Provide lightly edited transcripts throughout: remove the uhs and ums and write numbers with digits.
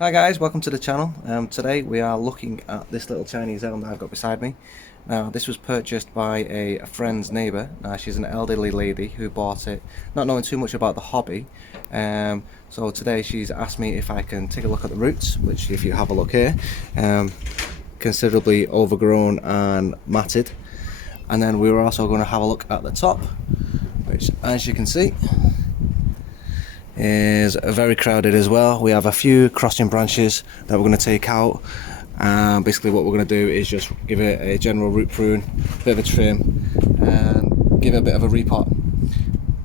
Hi guys, welcome to the channel. Today we are looking at this little Chinese elm that I've got beside me. Now this was purchased by a friend's neighbour. She's an elderly lady who bought it not knowing too much about the hobby. So today she's asked me if I can take a look at the roots, which if you have a look here, considerably overgrown and matted. And then we were also going to have a look at the top, which as you can see is very crowded as well. We have a few crossing branches that we're going to take out, and basically what we're going to do is just give it a general root prune, a bit of a trim, and give it a bit of a repot.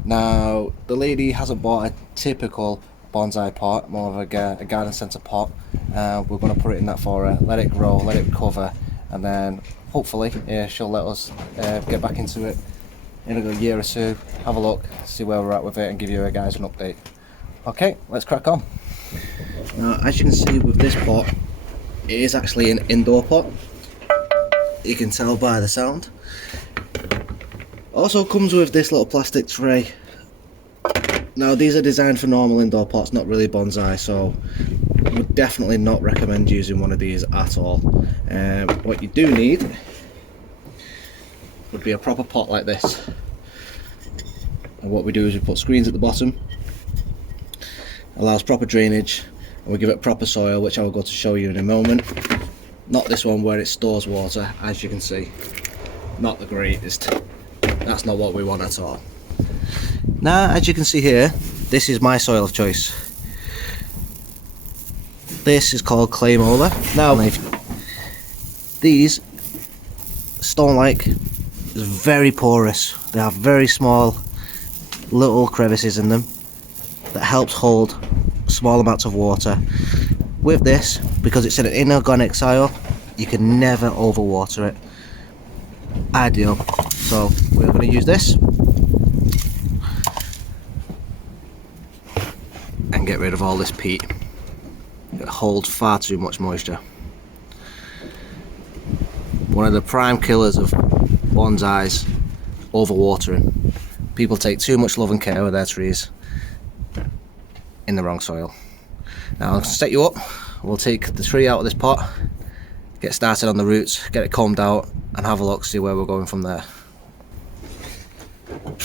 Now the lady hasn't bought a typical bonsai pot, more of a garden centre pot. We're going to put it in that for her, let it grow, let it recover, and then hopefully she'll let us get back into it in a year or two, have a look, see where we're at with it, and give you guys an update. Okay, let's crack on. Now, as you can see with this pot, it is actually an indoor pot. You can tell by the sound. Also comes with this little plastic tray. Now these are designed for normal indoor pots, not really bonsai, so would definitely not recommend using one of these at all. What you do need would be a proper pot like this. And what we do is we put screens at the bottom, allows proper drainage, and we give it proper soil, which I will go to show you in a moment. Not this one where it stores water, as you can see. Not the greatest. That's not what we want at all. Now, as you can see here, this is my soil of choice. This is called clay molar. Now, these stone-like is very porous. They have very small little crevices in them that helps hold small amounts of water. With this, because it's in an inorganic soil, you can never overwater it. Ideal. So we're going to use this and get rid of all this peat. It holds far too much moisture. One of the prime killers of bonsais, overwatering. People take too much love and care with their trees in the wrong soil. Now I'll set you up. We'll take the tree out of this pot, get started on the roots, get it combed out, and have a look, see where we're going from there.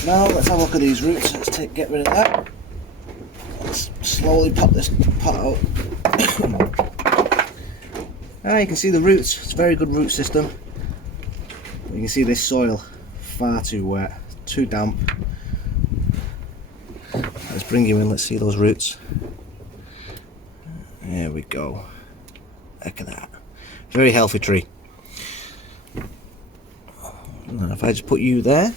Now let's have a look at these roots. Let's get rid of that. Let's slowly pop this pot out. You can see the roots. It's a very good root system. You can see this soil, far too wet, too damp. Let's bring you in, let's see those roots. There we go. Look at that. Very healthy tree. Now if I just put you there,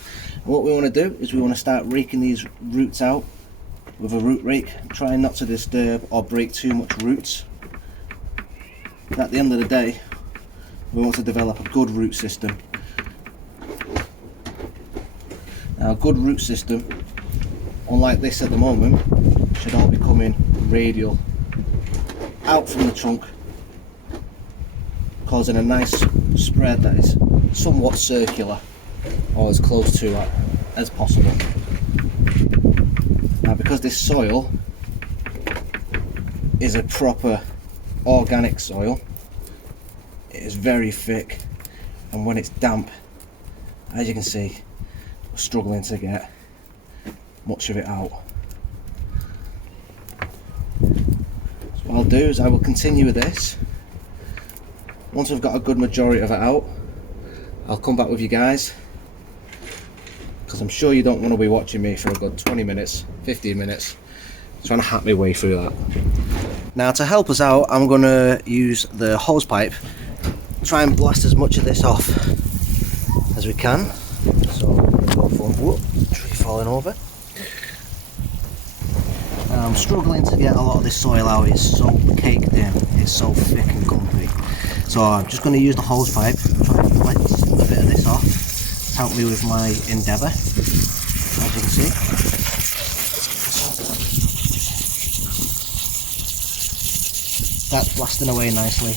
what we want to do is we want to start raking these roots out with a root rake, trying not to disturb or break too much roots. At the end of the day, we want to develop a good root system. Now a good root system, unlike this at the moment, should all be coming radial out from the trunk, causing a nice spread that is somewhat circular, or as close to that as possible. Now because this soil is a proper organic soil, it is very thick, and when it's damp, as you can see, we're struggling to get much of it out. So what I'll do is I will continue with this. Once I've got a good majority of it out, I'll come back with you guys, because I'm sure you don't want to be watching me for a good 20 minutes, 15 minutes, trying to hack my way through that. Now to help us out, I'm going to use the hose pipe, try and blast as much of this off as we can. So go for whoop, tree falling over. I'm struggling to get a lot of this soil out. It's so caked in, it's so thick and gumpy. So I'm just going to use the hose pipe, try and flex a bit of this off, help me with my endeavour, as you can see. That's blasting away nicely.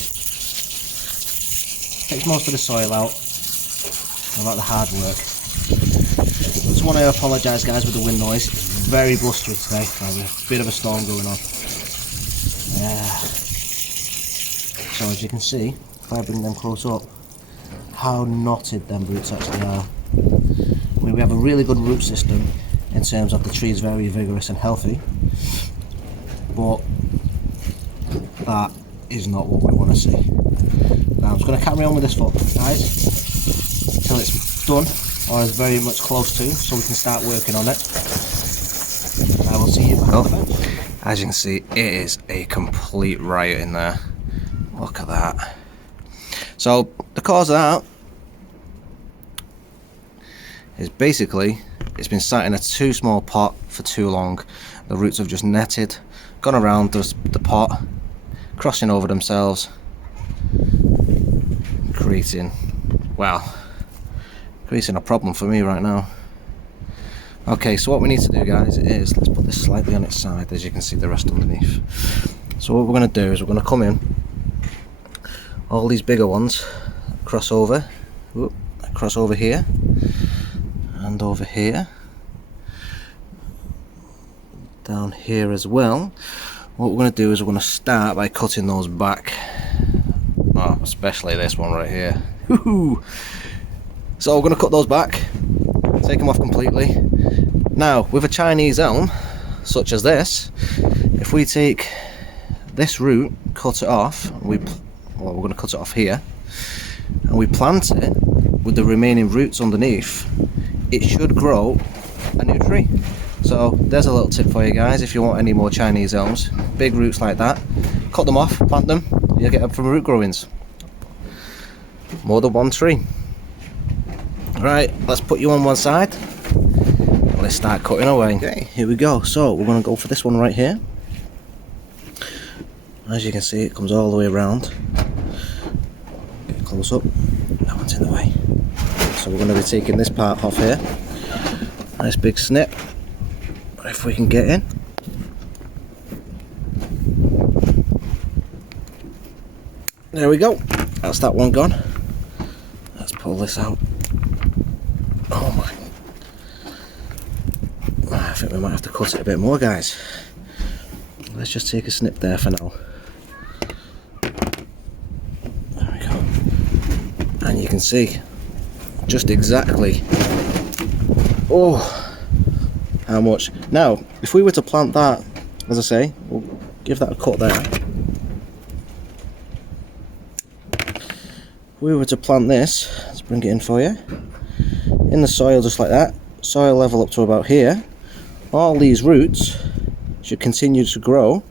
Takes most of the soil out. I like the hard work. Just want to apologise guys with the wind noise. It's very blustery today. There's a bit of a storm going on. as you can see, if I bring them close up, how knotted them roots actually are. I mean, we have a really good root system in terms of the tree is very vigorous and healthy, but that is not what we want to see. Now I'm just going to carry on with this foot, guys, until it's done or is very much close to, so we can start working on it. I will see you back. Oh, as you can see, it is a complete riot in there. Look at that. So the cause of that is basically it's been sat in a too small pot for too long. The roots have just netted, gone around the pot, crossing over themselves, creating a problem for me right now. Okay, so what we need to do, guys, is let's put this slightly on its side, as you can see the rest underneath. So what we're going to do is we're going to come in, all these bigger ones, cross over here, and over here, down here as well. What we're going to do is we're going to start by cutting those back. Oh, especially this one right here. So we're going to cut those back, take them off completely. Now, with a Chinese elm, such as this, if we take this root, cut it off, we're going to cut it off here, and we plant it with the remaining roots underneath, it should grow a new tree. So there's a little tip for you guys. If you want any more Chinese elms, big roots like that, cut them off, plant them, you'll get them from root growings. More than one tree. Right, let's put you on one side and let's start cutting away. Okay, here we go. So we're going to go for this one right here. As you can see, it comes all the way around. Get close up. That one's in the way. So we're going to be taking this part off here. Nice big snip. If we can get in. There we go. That's that one gone. Let's pull this out. Oh my. I think we might have to cut it a bit more, guys. Let's just take a snip there for now. There we go. And you can see just exactly how much. Now, if we were to plant that, as I say, we'll give that a cut there. If we were to plant this, let's bring it in for you, in the soil just like that, soil level up to about here, all these roots should continue to grow,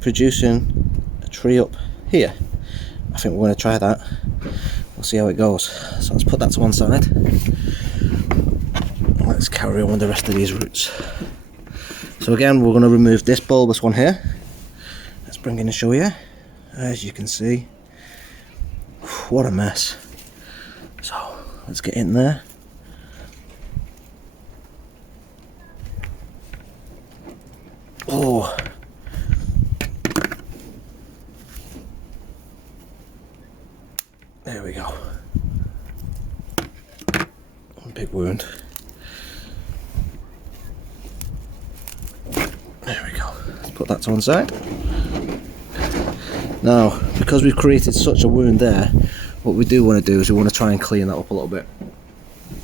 producing a tree up here. I think we're going to try that. We'll see how it goes. So let's put that to one side. Let's carry on with the rest of these roots. So again, we're going to remove this bulbous one here. Let's bring in and show you. As you can see, what a mess. So let's get in there. Oh, there we go. Big wound. There we go. Let's put that to one side. Now, because we've created such a wound there, what we do want to do is we want to try and clean that up a little bit.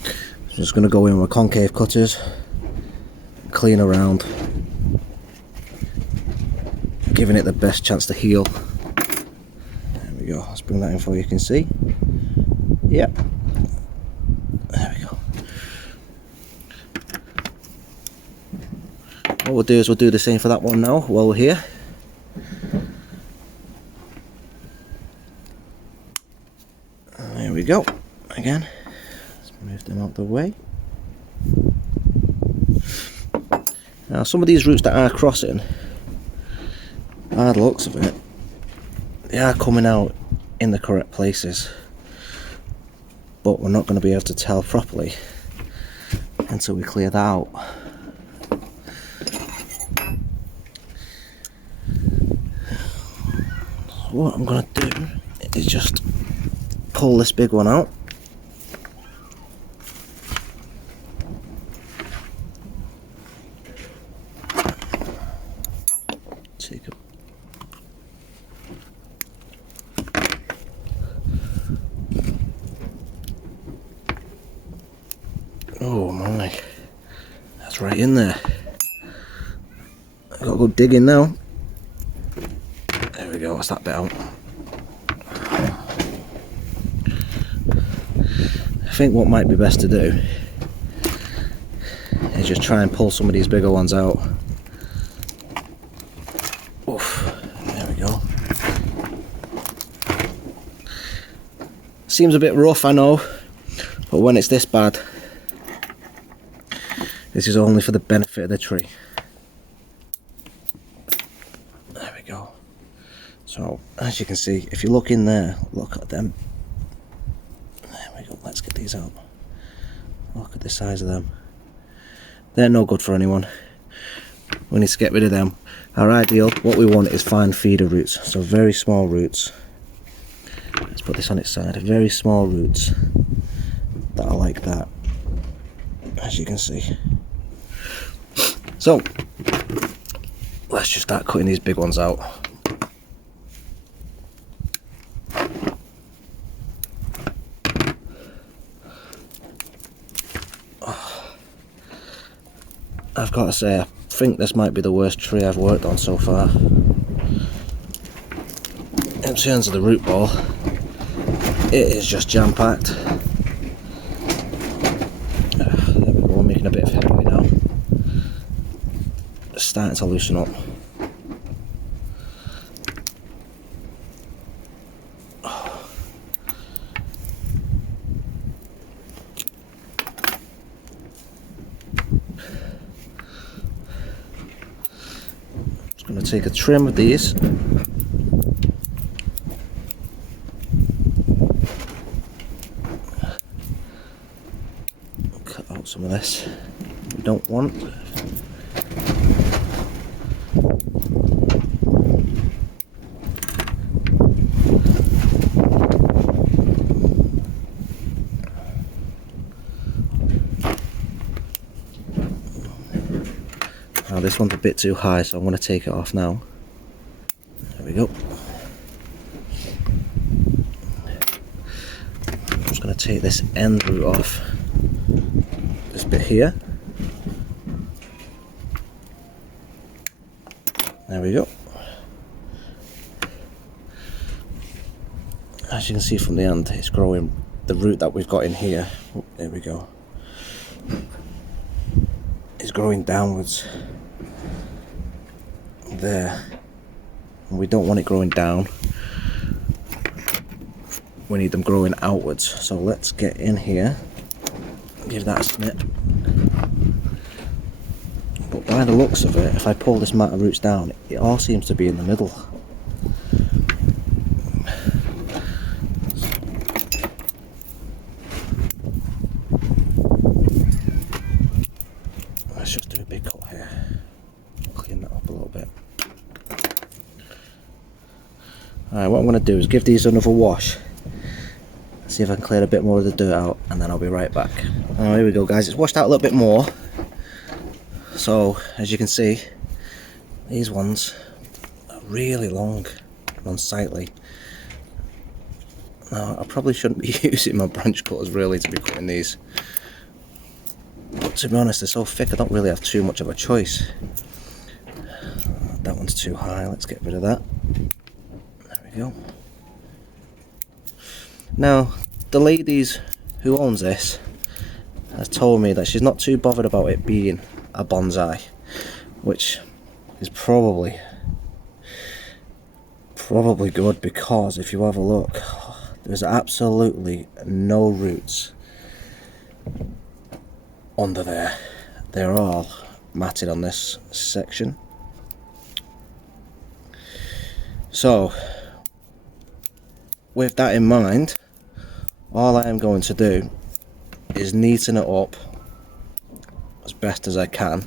So I'm just going to go in with concave cutters, clean around, giving it the best chance to heal. There we go. Let's bring that in for you can see. Yep. There we go. What we'll do is we'll do the same for that one now while we're here. There we go. Again, let's move them out the way. Now some of these roots that are crossing, by the looks of it, they are coming out in the correct places, but we're not going to be able to tell properly until we clear that out. What I'm going to do is just pull this big one out. right in there. I've got to go digging now. There we go, what's that bit out? I think what might be best to do is just try and pull some of these bigger ones out. Oof, there we go. Seems a bit rough, I know, but when it's this bad, this is only for the benefit of the tree. There we go. So, as you can see, if you look in there, look at them. There we go, let's get these out. Look at the size of them. They're no good for anyone. We need to get rid of them. Our ideal, what we want is fine feeder roots, so very small roots. Let's put this on its side. Very small roots that are like that, as you can see. So, let's just start cutting these big ones out. I've got to say, I think this might be the worst tree I've worked on so far. In terms of the root ball, it is just jam-packed. There we go, we're making a bit of headway now. It's starting to loosen up. Just going to take a trim of these. Cut out some of this we don't want. Now this one's a bit too high, so I'm going to take it off now. There we go. I'm just going to take this end root off. This bit here. There we go. As you can see from the end, it's growing. The root that we've got in here, oh, there we go, is growing downwards there, and we don't want it growing down. We need them growing outwards. So let's get in here, give that a snip. But by the looks of it, if I pull this mat of roots down, it all seems to be in the middle. Let's just do a big cut here. Clean that up a little bit. Alright, what I'm going to do is give these another wash. See if I can clear a bit more of the dirt out, and then I'll be right back. Oh, here we go, guys. It's washed out a little bit more. So, as you can see, these ones are really long and unsightly. Now, I probably shouldn't be using my branch cutters really to be cutting these. But to be honest, they're so thick I don't really have too much of a choice. That one's too high, let's get rid of that. There we go. Now, the lady who owns this has told me that she's not too bothered about it being a bonsai, which is probably good, because if you have a look, there's absolutely no roots under there. They're all matted on this section. So with that in mind, all I am going to do is neaten it up as best as I can,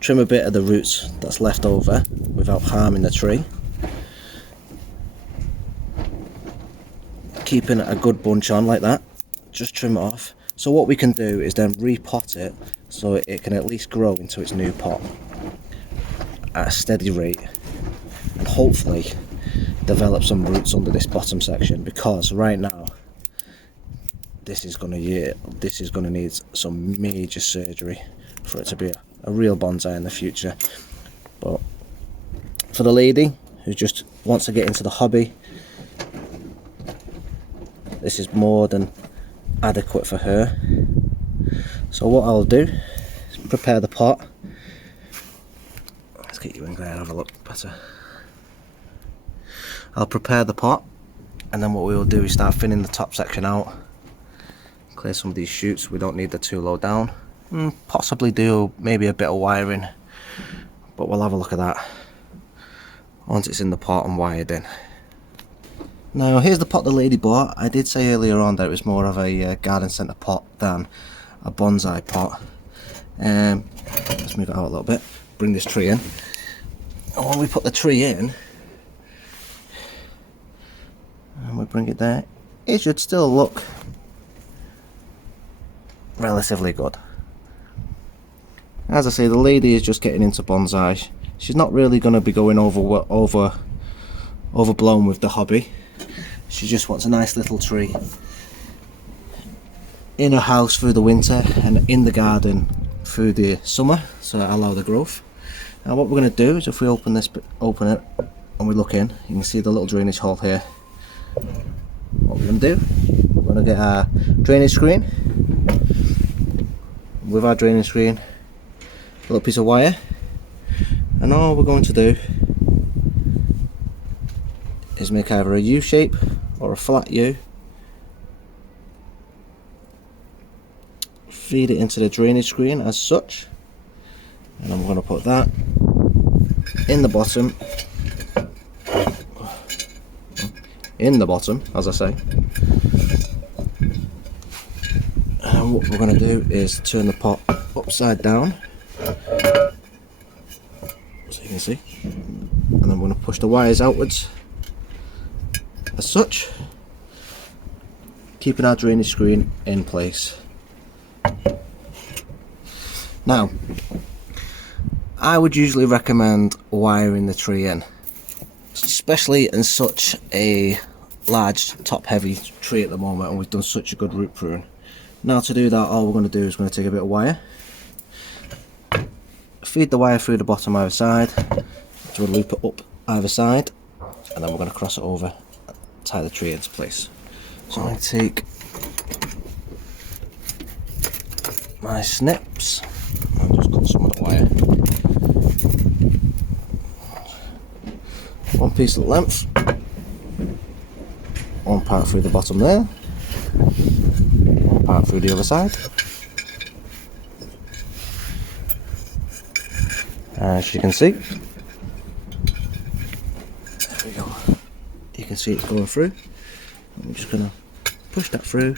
trim a bit of the roots that's left over without harming the tree, keeping a good bunch on like that. Just trim it off. So what we can do is then repot it so it can at least grow into its new pot at a steady rate, and hopefully develop some roots under this bottom section, because right now this is going to need some major surgery for it to be a real bonsai in the future. But for the lady who just wants to get into the hobby, this is more than adequate for her. So what I'll do is prepare the pot. Let's get you in there and have a look better. I'll prepare the pot, and then what we will do is start thinning the top section out, clear some of these shoots. We don't need the too low down, and possibly do maybe a bit of wiring, but we'll have a look at that once it's in the pot and wired in. Now here's the pot the lady bought. I did say earlier on that it was more of a garden centre pot than a bonsai pot. Let's move it out a little bit, bring this tree in, and when we put the tree in and we bring it there, it should still look relatively good. As I say, the lady is just getting into bonsai. She's not really going to be going overblown with the hobby. She just wants a nice little tree in her house through the winter and in the garden through the summer, so allow the growth. Now what we're going to do is, if we open it and we look in, you can see the little drainage hole here. What we're going to do, we're going to get our drainage screen. With our drainage screen, a little piece of wire, and all we're going to do is make either a U shape or a flat U, feed it into the drainage screen as such, and I'm going to put that in the bottom, as I say. And what we're going to do is turn the pot upside down, so you can see, and then we're going to push the wires outwards as such, keeping our drainage screen in place. Now, I would usually recommend wiring the tree in, especially in such a large top heavy tree at the moment, and we've done such a good root prune. Now to do that, all we're going to do is going to take a bit of wire, feed the wire through the bottom either side, to loop it up either side, and then we're going to cross it over, tie the tree into place. So I'm going to take my snips and just cut some of the wire. One piece of length, one part through the bottom there, one part through the other side. As you can see, there we go. You can see it's going through. I'm just going to push that through,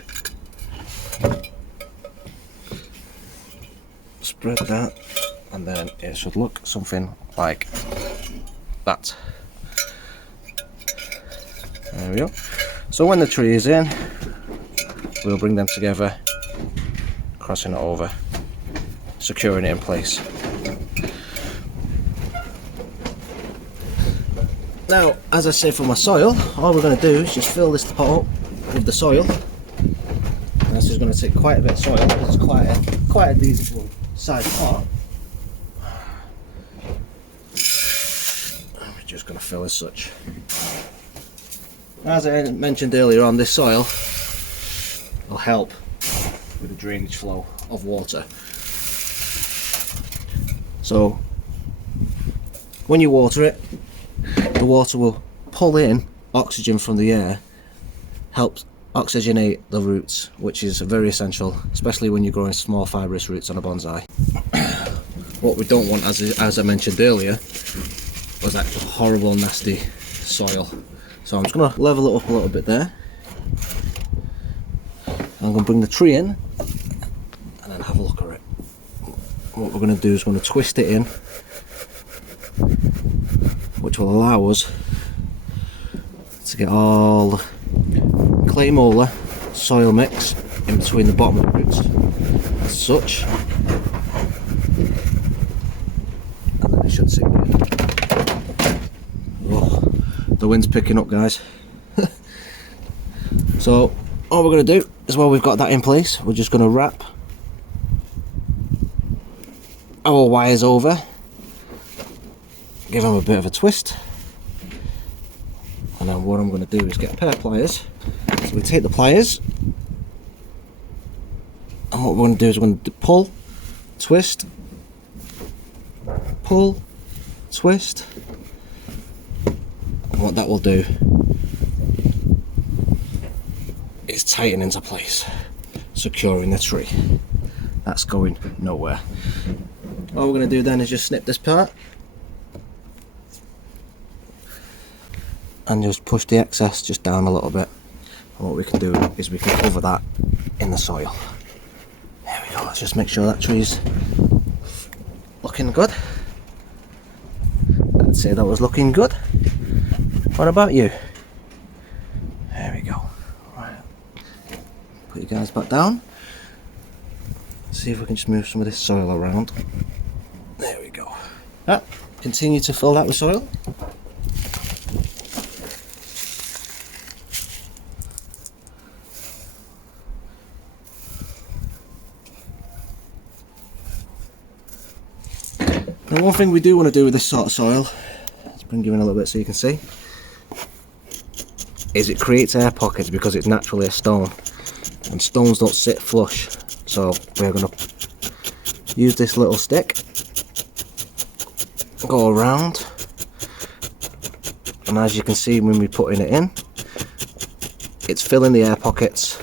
spread that, and then it should look something like that. There we go. So when the tree is in, we'll bring them together, crossing it over, securing it in place. Now, as I say, for my soil, all we're going to do is just fill this pot up with the soil. And this is going to take quite a bit of soil because it's quite a decent sized pot. And we're just going to fill as such. As I mentioned earlier on, this soil will help with the drainage flow of water. So when you water it, the water will pull in oxygen from the air, helps oxygenate the roots, which is very essential, especially when you're growing small fibrous roots on a bonsai. What we don't want, as I mentioned earlier, was that horrible nasty soil. So I'm just going to level it up a little bit there. I'm going to bring the tree in and then have a look at it. What we're going to do is we're going to twist it in, which will allow us to get all the clay molar soil mix in between the bottom of the roots as such, and then it should sink in. Oh, the wind's picking up, guys. So all we're going to do is, while we've got that in place, we're just going to wrap our wires over, give them a bit of a twist, and then what I'm going to do is get a pair of pliers. So we take the pliers, and what we're going to do is we're going to pull, twist, pull, twist, and what that will do is tighten into place, securing the tree. That's going nowhere. All we're going to do then is just snip this part and just push the excess just down a little bit, and what we can do is we can cover that in the soil. There we go. Let's just make sure that tree's looking good. I'd say that was looking good. What about you? There we go. Right. Put you guys back down. See if we can just move some of this soil around. There we go. Continue to fill that with soil. Now, one thing we do want to do with this sort of soil, let's bring you in a little bit so you can see, is it creates air pockets because it's naturally a stone, and stones don't sit flush. So we're going to use this little stick, go around, and as you can see when we're putting it in, it's filling the air pockets.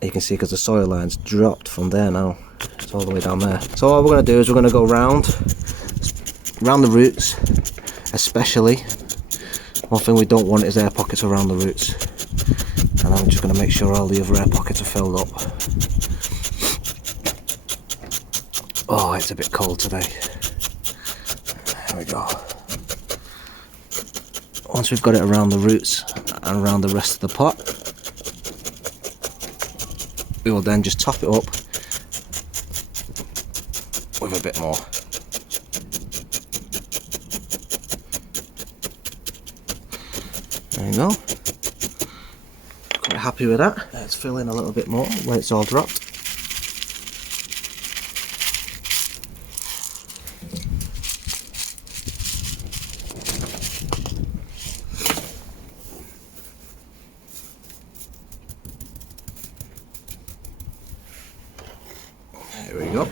You can see because the soil line's dropped from there now, it's all the way down there. So all we're going to do is we're going to go round the roots especially. One thing we don't want is air pockets around the roots, and I'm just going to make sure all the other air pockets are filled up. Oh, it's a bit cold today. There we go. Once we've got it around the roots and around the rest of the pot, we will then just top it up with a bit more. There you go. Quite happy with that. Let's fill in a little bit more where it's all dropped. There we go.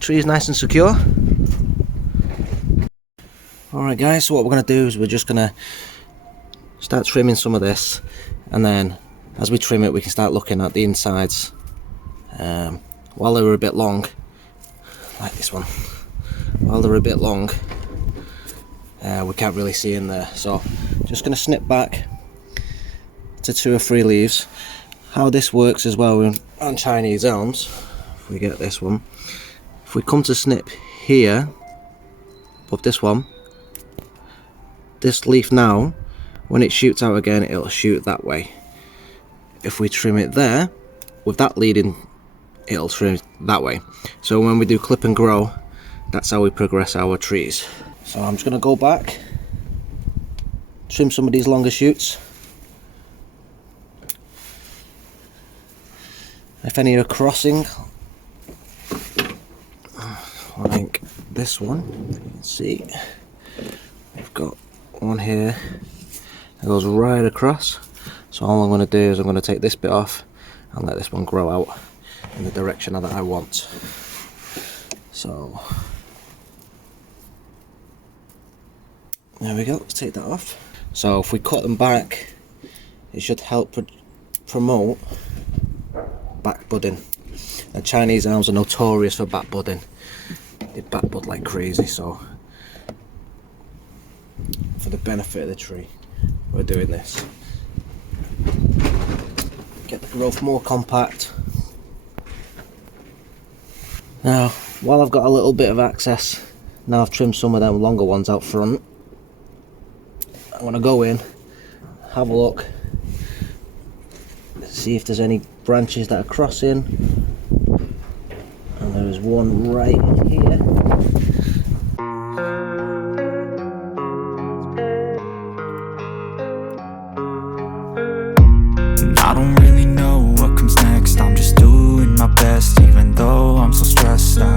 Tree is nice and secure. Alright guys, so what we're going to do is we're just going to start trimming some of this, and then as we trim it we can start looking at the insides. While they were a bit long, like this one, while they're a bit long, we can't really see in there, so just going to snip back to 2 or 3 leaves. How this works as well on Chinese elms, if we get this one, if we come to snip here above this one, this leaf now, when it shoots out again, it'll shoot that way. If we trim it there, with that leading, it'll trim that way. So when we do clip and grow, that's how we progress our trees. So I'm just going to go back, trim some of these longer shoots. If any are crossing, like this one, you can see, we've got one here. It goes right across, so all I'm going to do is I'm going to take this bit off and let this one grow out in the direction that I want. So there we go, let's take that off. So if we cut them back, it should help promote back budding. And Chinese elms are notorious for back budding. They back bud like crazy, so for the benefit of the tree, we're doing this. Get the growth more compact. Now, while I've got a little bit of access, now I've trimmed some of them longer ones out front, I'm going to go in, have a look, see if there's any branches that are crossing, and there's one right here. I don't really know what comes next, I'm just doing my best, even though I'm so stressed out.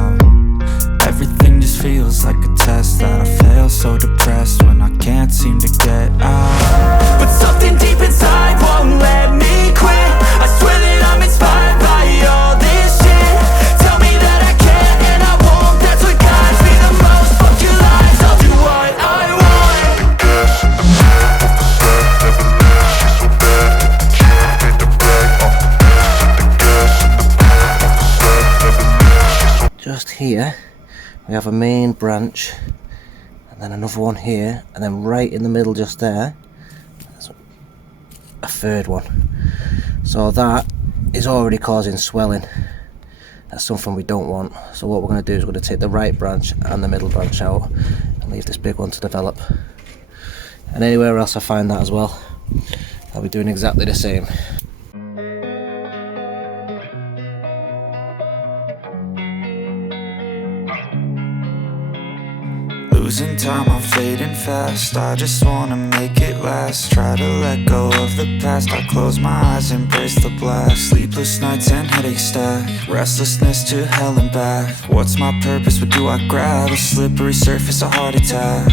so depressed when I can't seem to get out. But something deep inside won't let me quit. I swear that I'm inspired by all this shit. Tell me that I can and I won't. That's what guides me the most. Fuck your lies, I'll do what I want. Gas in the middle of the slab, never leave, she's so bad that the killer made the bag. Gas in the middle of the slab, never leave, she's so. Just here we have a main branch, and then another one here, and then right in the middle just there there's a third one. So that is already causing swelling. That's something we don't want. So what we're going to do is we're going to take the right branch and the middle branch out and leave this big one to develop. And anywhere else I find that as well, I'll be doing exactly the same. Losing time, I'm fading fast. I just wanna make it last. Try to let go of the past. I close my eyes, embrace the blast. Sleepless nights and headaches stack. Restlessness to hell and back. What's my purpose? What do I grab? A slippery surface, a heart attack.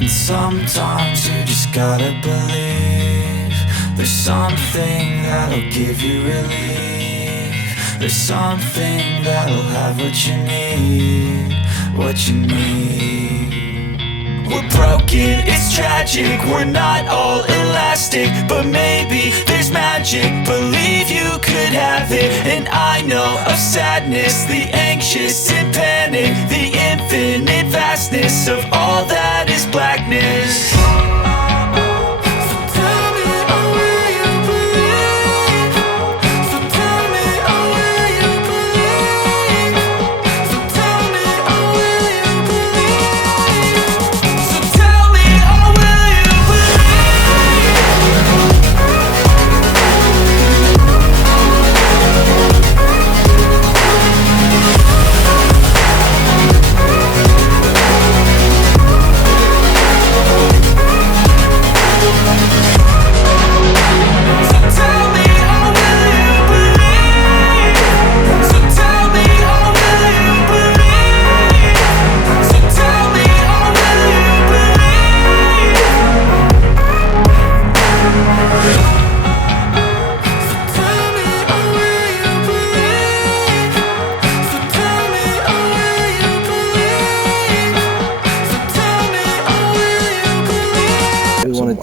And sometimes you just gotta believe there's something that'll give you relief. There's something that'll have what you need. What you need. We're broken, it's tragic. We're not all elastic, but maybe there's magic. Believe you could have it. And I know of sadness, the anxious and panic, the infinite vastness of all that is blackness.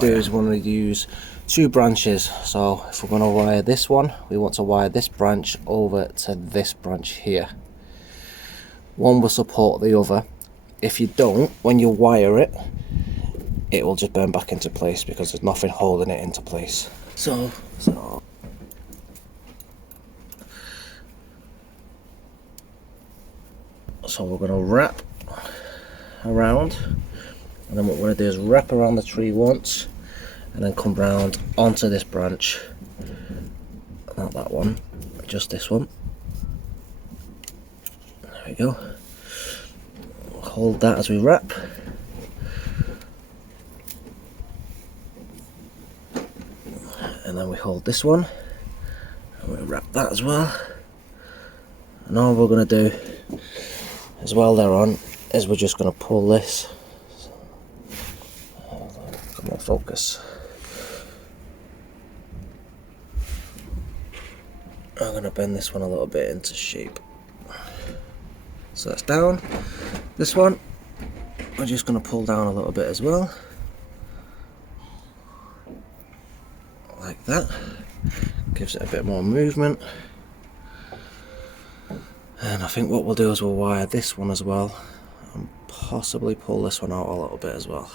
We want to use 2 branches. So if we're going to wire this one, we want to wire this branch over to this branch here. One will support the other. If you don't, when you wire it, it will just burn back into place because there's nothing holding it into place. So we're going to wrap around, and then what we're going to do is wrap around the tree once and then come round onto this branch. Not that one, just this one. There we go. Hold that as we wrap. And then we hold this one and we wrap that as well. And all we're going to do as well thereon is we're just going to pull this. Come on, focus. I'm going to bend this one a little bit into shape. So that's down. This one we're just going to pull down a little bit as well, like that. Gives it a bit more movement. And I think what we'll do is we'll wire this one as well and possibly pull this one out a little bit as well.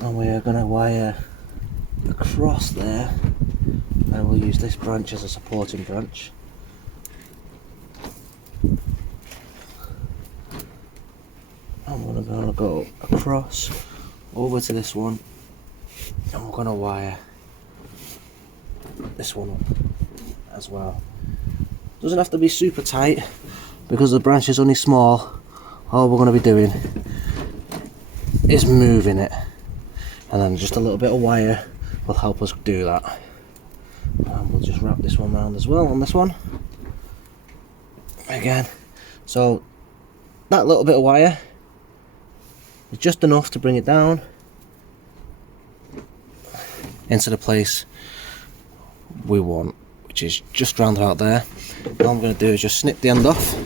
And we are going to wire across there, and we'll use this branch as a supporting branch. And we're going to go across over to this one, and we're going to wire this one up as well. Doesn't have to be super tight because the branch is only small. All we're going to be doing is moving it, and then just a little bit of wire will help us do that. And we'll just wrap this one around as well on this one again. So that little bit of wire is just enough to bring it down into the place we want, which is just round about there. All I'm going to do is just snip the end off.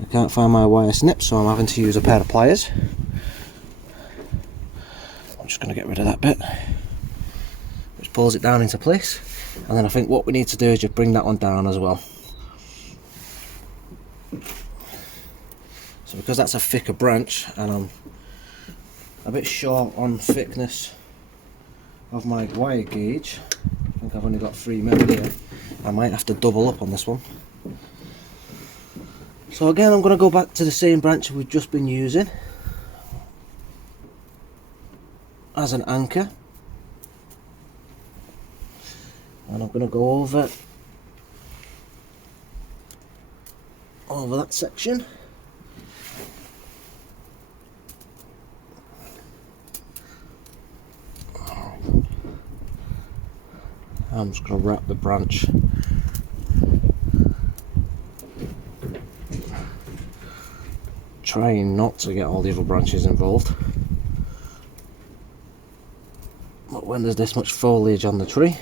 I can't find my wire snip, so I'm having to use a pair of pliers. I'm just going to get rid of that bit, which pulls it down into place. And then I think what we need to do is just bring that one down as well. So because that's a thicker branch and I'm a bit short on thickness of my wire gauge, I think I've only got 3 mil here, I might have to double up on this one. So again, I'm going to go back to the same branch we've just been using as an anchor, and I'm going to go over that section. I'm just going to wrap the branch trying not to get all the other branches involved, but when there's this much foliage on the tree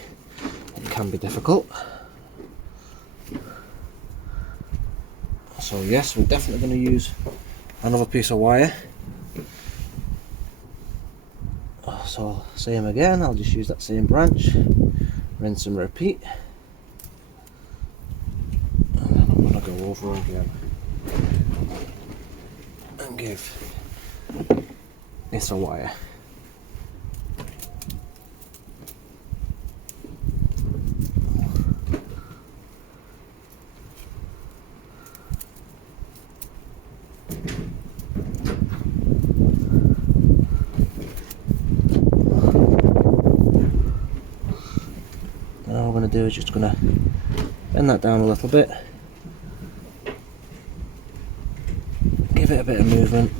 it can be difficult. So yes, we're definitely going to use another piece of wire. So same again, I'll just use that same branch, rinse and repeat, and then I'm going to go over again and give this a wire. Now what I'm going to do is just going to bend that down a little bit, give it a bit of movement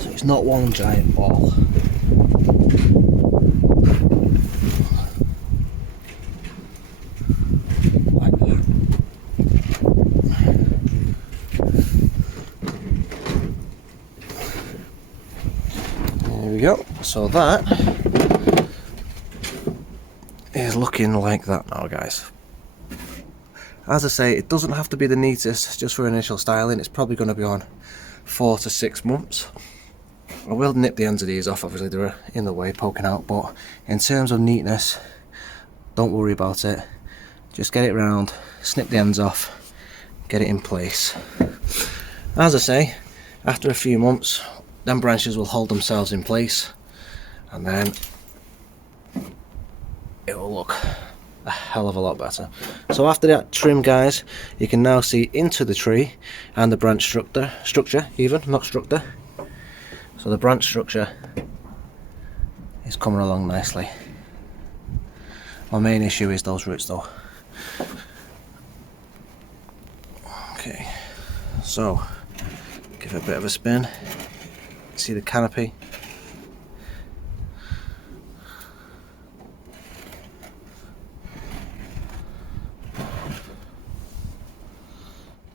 so it's not one giant ball. Like that. There we go. So that is looking like that now, guys. As I say, it doesn't have to be the neatest just for initial styling. It's probably going to be on 4 to 6 months. I will nip the ends of these off, obviously they're in the way poking out, but in terms of neatness, don't worry about it. Just get it round, snip the ends off, get it in place. As I say, after a few months, them branches will hold themselves in place, and then it will look a hell of a lot better. So after that trim, guys, you can now see into the tree and the branch structure even, not structure. So the branch structure is coming along nicely. My main issue is those roots though. Okay, so give it a bit of a spin. See the canopy.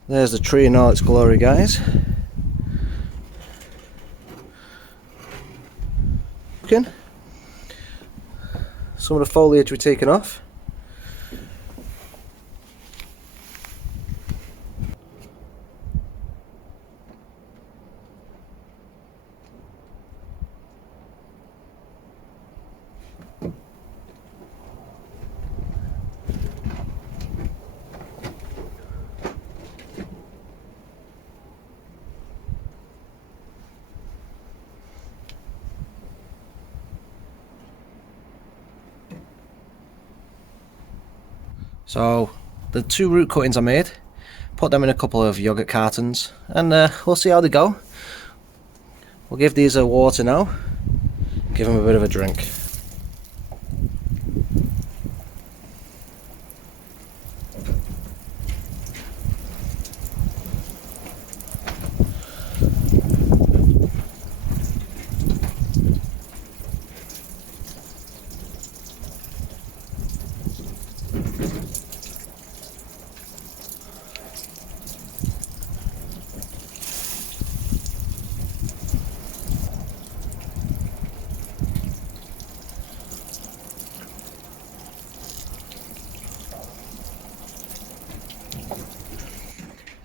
There's the tree in all its glory, guys. Looking. Some of the foliage we've taken off. So the 2 root cuttings I made, put them in a couple of yogurt cartons, and we'll see how they go. We'll give these a water now, give them a bit of a drink.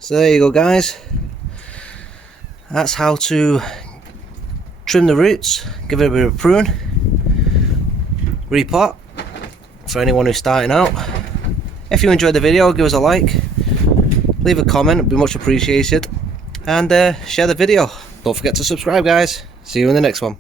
So there you go guys, that's how to trim the roots, give it a bit of prune, repot for anyone who's starting out. If you enjoyed the video, give us a like, leave a comment, it'd be much appreciated, and share the video. Don't forget to subscribe guys. See you in the next one.